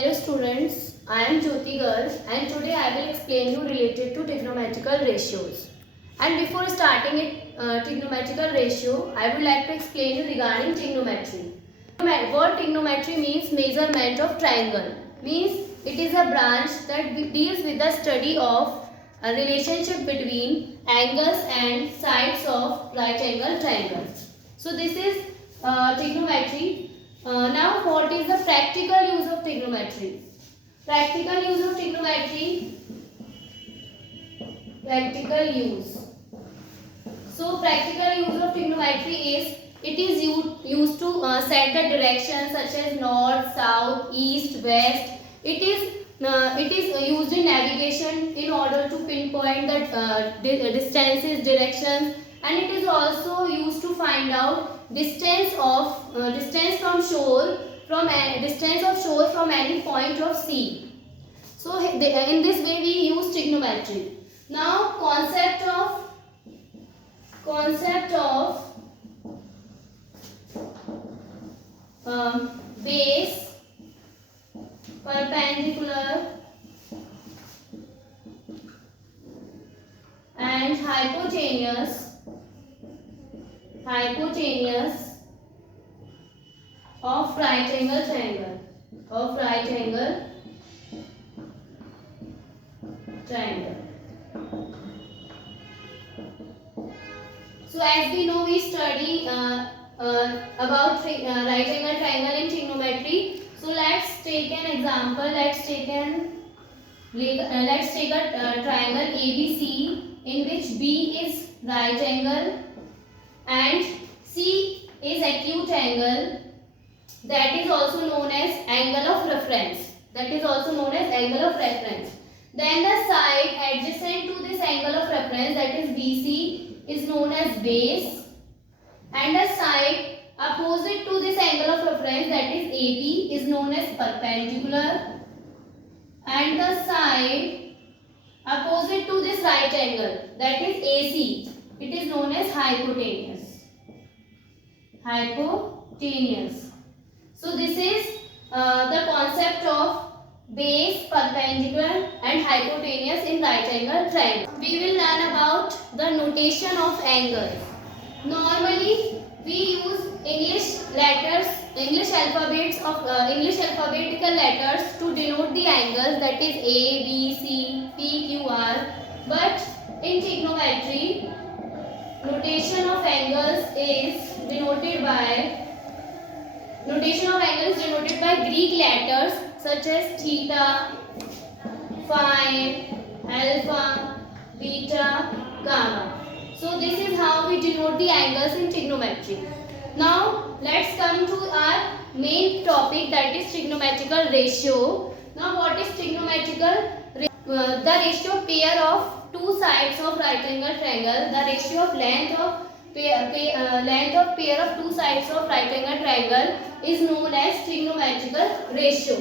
Hello students, I am Jyoti Garg and today I will explain you related to trigonometrical ratios. And before starting trigonometrical ratio, I would like to explain you regarding trigonometry. Word trigonometry means measurement of triangle. Means it is a branch that deals with the study of a relationship between angles and sides of right angle triangles. So this is trigonometry. Now what is the practical use of trigonometry? Practical use of trigonometry. Practical use. So practical use of trigonometry is it is used to set the directions such as north, south, east, west. It is used in navigation in order to pinpoint the distances, directions, and it is also used to find out distance from shore from any point of sea. So in this way we use trigonometry. Now concept of base, perpendicular and hypotenuse of right angle triangle. So as we know, we study about right angle triangle in trigonometry. So let's take an example. Let's take a triangle ABC in which B is right angle and C is acute angle, that is also known as angle of reference. Then the side adjacent to this angle of reference, that is BC, is known as base, and the side opposite to this angle of reference, that is AB, is known as perpendicular, and the side opposite to this right angle, that is AC, it is known as hypotenuse. So this is the concept of base, perpendicular and hypotenuse in right angle triangle. We will learn about the notation of angles. Normally we use English alphabetical letters to denote the angles, that is A, B, C, P, Q, R. But in trigonometry, notation of angles is denoted by Greek letters such as theta, phi, alpha, beta, gamma. So this is how we denote the angles in trigonometry. Now let's come to our main topic, that is trigonometrical ratio. Now what is trigonometrical? The ratio of pair of two sides of right angle triangle, the ratio of length of pair of two sides of right angle triangle is known as trigonometrical ratio.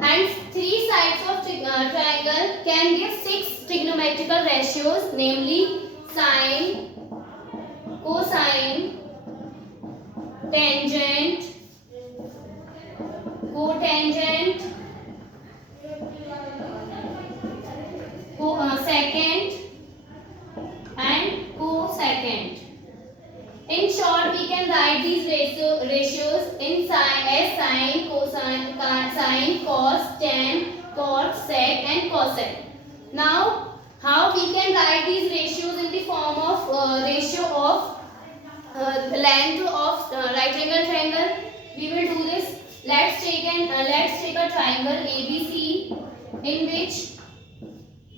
And three sides of triangle can give six trigonometrical ratios, namely sine, cosine, tangent, cotangent, secant and cosecant. In short, we can write these ratios in as sine, cosine, sine, cos, tan, cot, sec and cosec. Now, how we can write these ratios in the form of ratio of length of right angle triangle? We will do this. Let's take a triangle ABC in which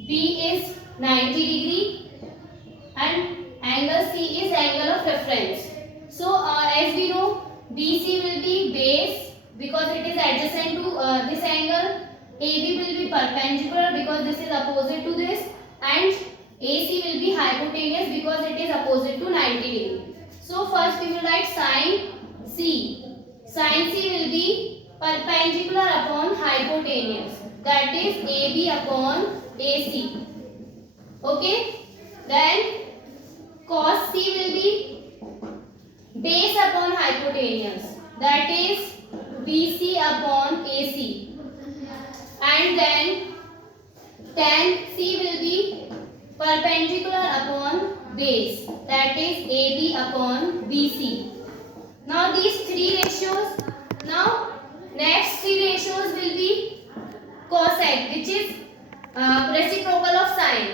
B is 90 degree and angle C is angle of reference. So as we know, BC will be base because it is adjacent to this angle. AB will be perpendicular because this is opposite to this, and AC will be hypotenuse because it is opposite to 90 degree. So first we will write sine C. Sine C will be perpendicular upon hypotenuse, that is AB upon AC. Okay. Then cos C will be base upon hypotenuse, that is BC upon AC, and then tan C will be perpendicular upon base, that is AB upon BC. Now these three ratios. Now next three ratios will be cosec, which is reciprocal of sine.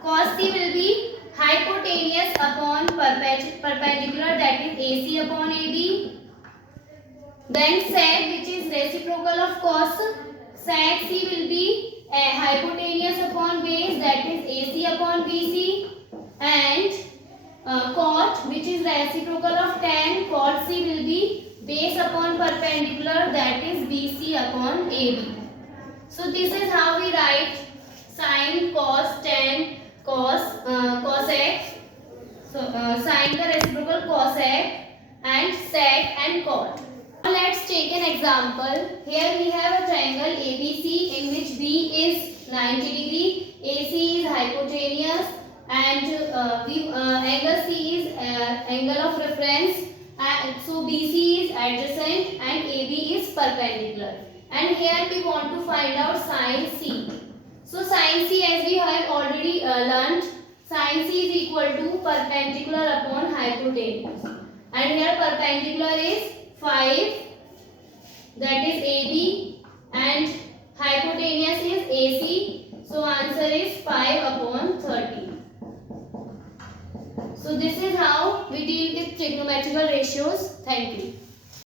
Cos C will be hypotenuse upon perpendicular, that is AC upon AB. Then sec, which is reciprocal of cos. Sec C will be hypotenuse upon base, that is AC upon BC. And cot, which is reciprocal of tan. Cot C will be base upon perpendicular, that is BC upon AB. So this is how we write sine, cos, tan, cosec. So sine the reciprocal cosec, and sec and cot. Now let's take an example. Here we have a triangle ABC in which B is 90 degree, AC is hypotenuse, and angle C is angle of reference. So BC is adjacent and AB is perpendicular. And here we want to find out sine C. So sine C, as we have already learnt, sine C is equal to perpendicular upon hypotenuse. And here perpendicular is 5, that is AB, and hypotenuse is AC. So answer is 5 upon 30. So this is how we deal with trigonometrical ratios. Thank you.